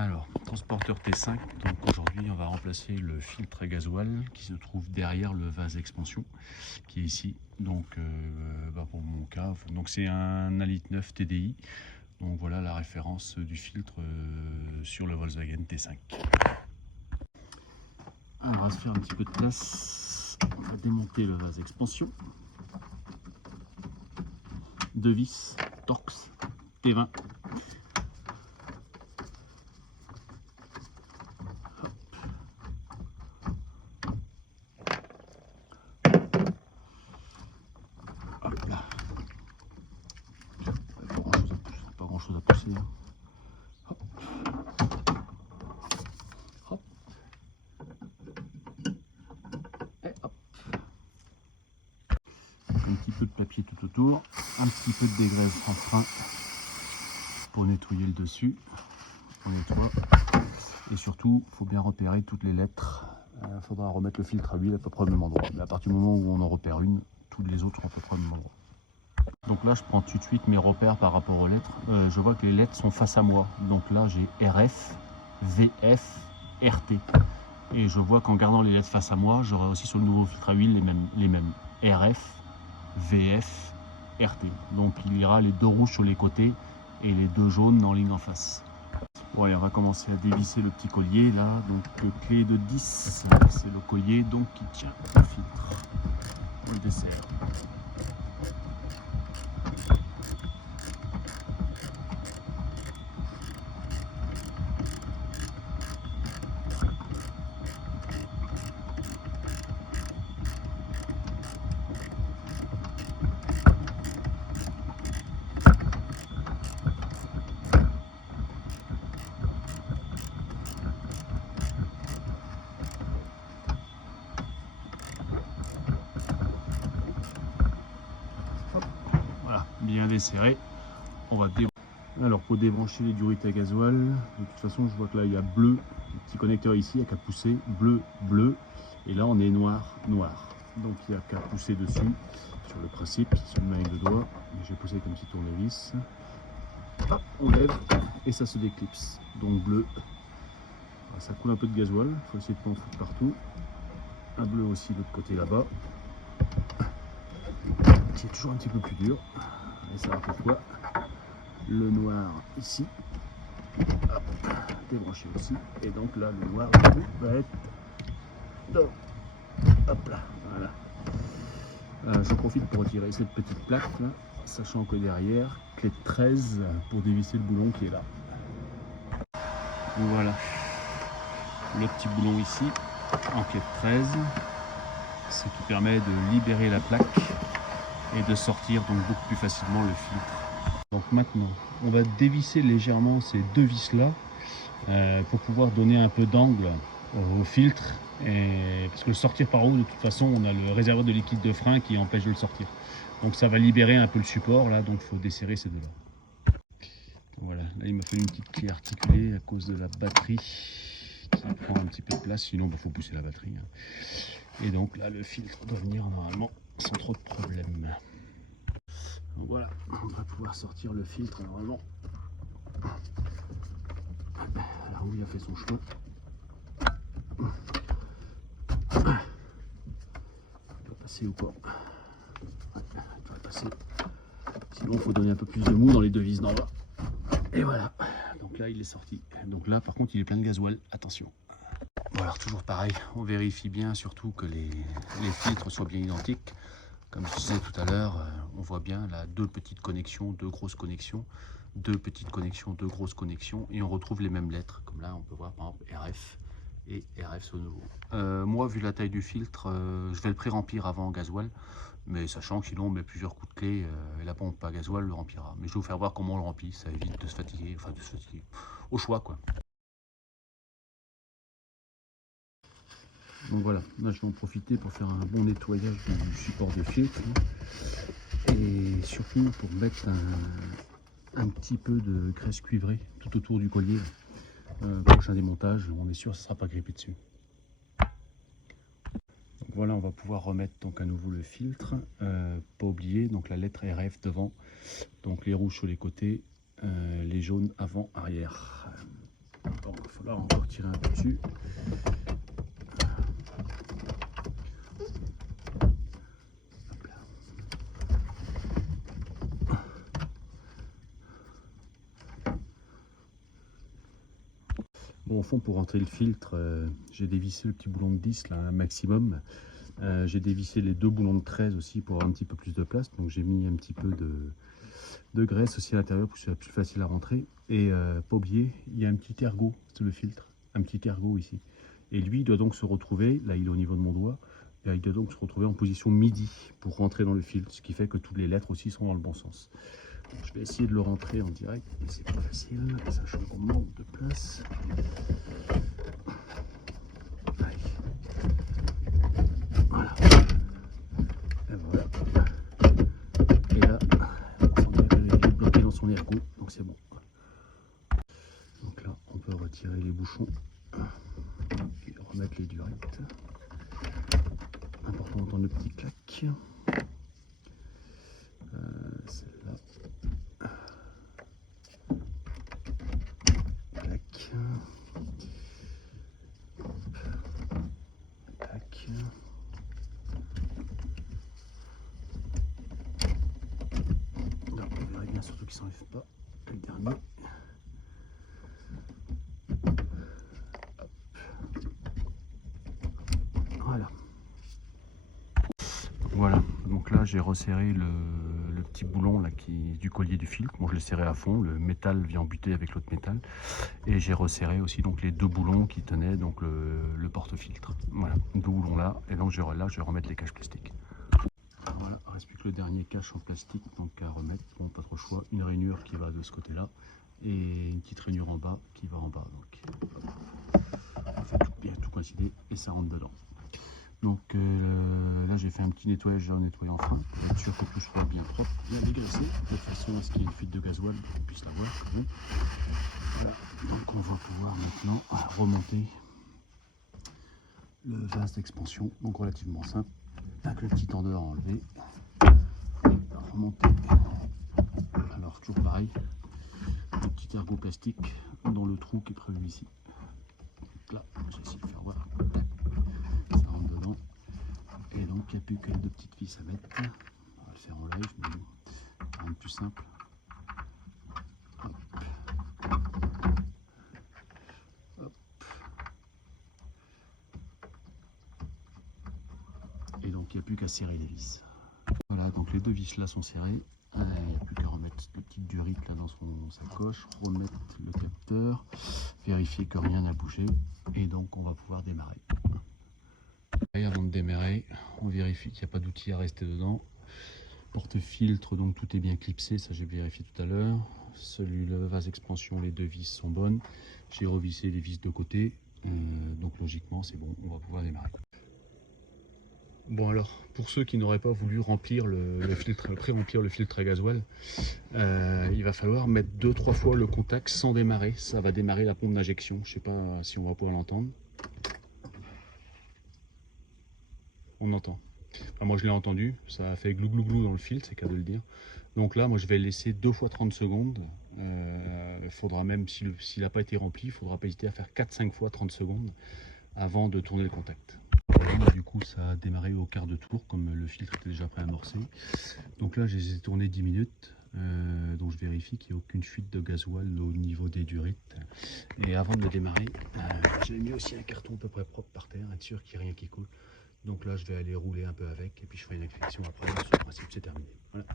Alors, transporteur T5, donc aujourd'hui on va remplacer le filtre à gasoil qui se trouve derrière le vase expansion qui est ici. Donc pour mon cas, donc c'est un 1,9 litre TDI. Donc voilà la référence du filtre sur le Volkswagen T5. Alors, on va se faire un petit peu de place. On va démonter le vase expansion. Deux vis Torx T20. Hop là. Pas grand chose à pousser. Hop. Hop. Et hop. Un petit peu de papier tout autour, un petit peu de dégraisse en frein pour nettoyer le dessus. On nettoie. Et surtout, il faut bien repérer toutes les lettres. Il faudra remettre le filtre à huile à peu près au même endroit. Mais à partir du moment où on en repère une, toutes les autres sont à peu près au même endroit. Donc là, je prends tout de suite mes repères par rapport aux lettres. Je vois que les lettres sont face à moi. Donc là, j'ai RF, VF, RT. Et je vois qu'en gardant les lettres face à moi, j'aurai aussi sur le nouveau filtre à huile les mêmes. RF, VF, RT. Donc il y aura les deux rouges sur les côtés et les deux jaunes en ligne en face. Bon, allez, on va commencer à dévisser le petit collier là. Donc clé de 10, c'est le collier donc qui tient le filtre. On le desserre. Voilà, bien desserré. On va débrancher. Alors pour débrancher les durites à gasoil, de toute façon je vois que là il y a bleu, le petit connecteur ici, il n'y a qu'à pousser, bleu, bleu, et là on est noir, noir. Donc il n'y a qu'à pousser dessus, sur le principe, sur une main de doigt. J'ai poussé avec un petit tournevis. Hop, on lève et ça se déclipse. Donc bleu, ça coule un peu de gasoil, il faut essayer de ne pas en foutre partout. Un bleu aussi de l'autre côté là-bas, qui est toujours un petit peu plus dur, et ça va pourquoi. Le noir ici, hop, débranché aussi, et donc là le noir va être dans, hop là, voilà. Je profite pour retirer cette petite plaque là, sachant que derrière, clé de 13 pour dévisser le boulon qui est là. Voilà, le petit boulon ici, en clé de 13, ce qui permet de libérer la plaque et de sortir donc beaucoup plus facilement le filtre. Donc maintenant, on va dévisser légèrement ces deux vis là pour pouvoir donner un peu d'angle au filtre, parce que le sortir par haut, de toute façon, on a le réservoir de liquide de frein qui empêche de le sortir. Donc ça va libérer un peu le support là, donc il faut desserrer ces deux là. Voilà, là il m'a fallu une petite clé articulée à cause de la batterie qui prend un petit peu de place, sinon il faut pousser la batterie. Et donc là le filtre doit venir normalement sans trop de problèmes. Donc voilà, on va pouvoir sortir le filtre normalement. Là où il a fait son chemin. Il doit passer ou pas? Il devrait passer. Sinon il faut donner un peu plus de mou dans les deux vis d'en bas. Et voilà, donc là il est sorti. Donc là par contre il est plein de gasoil, attention. Bon alors toujours pareil, on vérifie bien surtout que les filtres soient bien identiques. Comme je disais tout à l'heure, on voit bien là deux petites connexions, deux grosses connexions, deux petites connexions, deux grosses connexions, et on retrouve les mêmes lettres. Comme là, on peut voir par exemple RF et RF c'est au nouveau. Moi, vu la taille du filtre, je vais le pré-remplir avant en gasoil, mais sachant que sinon on met plusieurs coups de clé et la pompe à gasoil le remplira. Mais je vais vous faire voir comment on le remplit, ça évite de se fatiguer, enfin de se fatiguer, au choix quoi. Donc voilà, là je vais en profiter pour faire un bon nettoyage du support de filtre et surtout pour mettre un petit peu de graisse cuivrée tout autour du collier. Prochain démontage, on est sûr que ça ne sera pas grippé dessus. Donc voilà, on va pouvoir remettre donc à nouveau le filtre, pas oublier donc la lettre RF devant, donc les rouges sur les côtés, les jaunes avant, arrière. Bon, va encore tirer un peu dessus. Bon, au fond, pour rentrer le filtre, j'ai dévissé le petit boulon de 10 là, un maximum. J'ai dévissé les deux boulons de 13 aussi pour avoir un petit peu plus de place. Donc j'ai mis un petit peu de graisse aussi à l'intérieur pour que ce soit plus facile à rentrer. Et pas oublier, il y a un petit ergot sur le filtre, un petit ergot ici. Et lui, il doit donc se retrouver, là il est au niveau de mon doigt, là, il doit donc se retrouver en position midi pour rentrer dans le filtre, ce qui fait que toutes les lettres aussi sont dans le bon sens. Donc, je vais essayer de le rentrer en direct, mais c'est pas facile, sachant qu'on manque de place. Voilà. Et voilà. Et là, il est bloqué dans son ergot, donc c'est bon. Donc là, on peut retirer les bouchons et remettre les durettes. Important d'entendre le petit clac. Celle-là. Clac. Tac. Là, on verra bien surtout qu'il ne s'enlève pas. Le dernier. Hop. Voilà. Voilà, donc là j'ai resserré le petit boulon là, du collier du filtre. Bon, je l'ai serré à fond, le métal vient buter avec l'autre métal. Et j'ai resserré aussi donc, les deux boulons qui tenaient donc, le porte-filtre. Voilà, deux boulons là, et donc là je vais remettre les caches plastiques. Voilà, il ne reste plus que le dernier cache en plastique donc à remettre. Bon, pas trop le choix, une rainure qui va de ce côté-là et une petite rainure en bas qui va en bas. Donc, on fait bien tout coïncider et ça rentre dedans. Donc là j'ai fait un petit nettoyage en nettoyant fin pour être sûr que tout soit bien propre et à dégraisser de façon à ce qu'il y ait une fuite de gasoil qu'on puisse la voir. Voilà, donc on va pouvoir maintenant remonter le vase d'expansion, donc relativement simple, avec le petit tendeur enlevé, remonter, alors toujours pareil, le petit ergot plastique dans le trou qui est prévu ici. Donc là, j'ai essayé de faire voir. Ça rentre dedans. Et donc il n'y a plus que deux petites vis à mettre. On va le faire en live, mais bon, ça rend plus simple. Hop. Hop. Et donc il n'y a plus qu'à serrer les vis. Voilà, donc les deux vis là sont serrées. Il n'y a plus qu'à remettre le petit durite là dans son sacoche, remettre le capteur, vérifier que rien n'a bougé. Et donc on va pouvoir démarrer. Et avant de démarrer, on vérifie qu'il n'y a pas d'outil à rester dedans. Porte-filtre, donc tout est bien clipsé, ça j'ai vérifié tout à l'heure. Le vase expansion, les deux vis sont bonnes. J'ai revissé les vis de côté, donc logiquement c'est bon, on va pouvoir démarrer. Bon alors, pour ceux qui n'auraient pas voulu remplir le filtre, pré-remplir le filtre à gasoil, il va falloir mettre 2-3 fois le contact sans démarrer. Ça va démarrer la pompe d'injection. Je ne sais pas si on va pouvoir l'entendre. On entend. Enfin, moi je l'ai entendu, ça a fait glou glou glou dans le filtre, c'est qu'à de le dire. Donc là, moi je vais laisser 2 fois 30 secondes. Il faudra même, s'il n'a pas été rempli, il ne faudra pas hésiter à faire 4-5 fois 30 secondes avant de tourner le contact. Voilà, du coup ça a démarré au quart de tour comme le filtre était déjà préamorcé. Donc là j'ai tourné 10 minutes. Donc je vérifie qu'il n'y a aucune fuite de gasoil au niveau des durites. Et avant de le démarrer, j'ai mis aussi un carton à peu près propre par terre, être sûr qu'il n'y a rien qui coule. Donc là je vais aller rouler un peu avec et puis je ferai une infection après. Sur le principe c'est terminé. Voilà.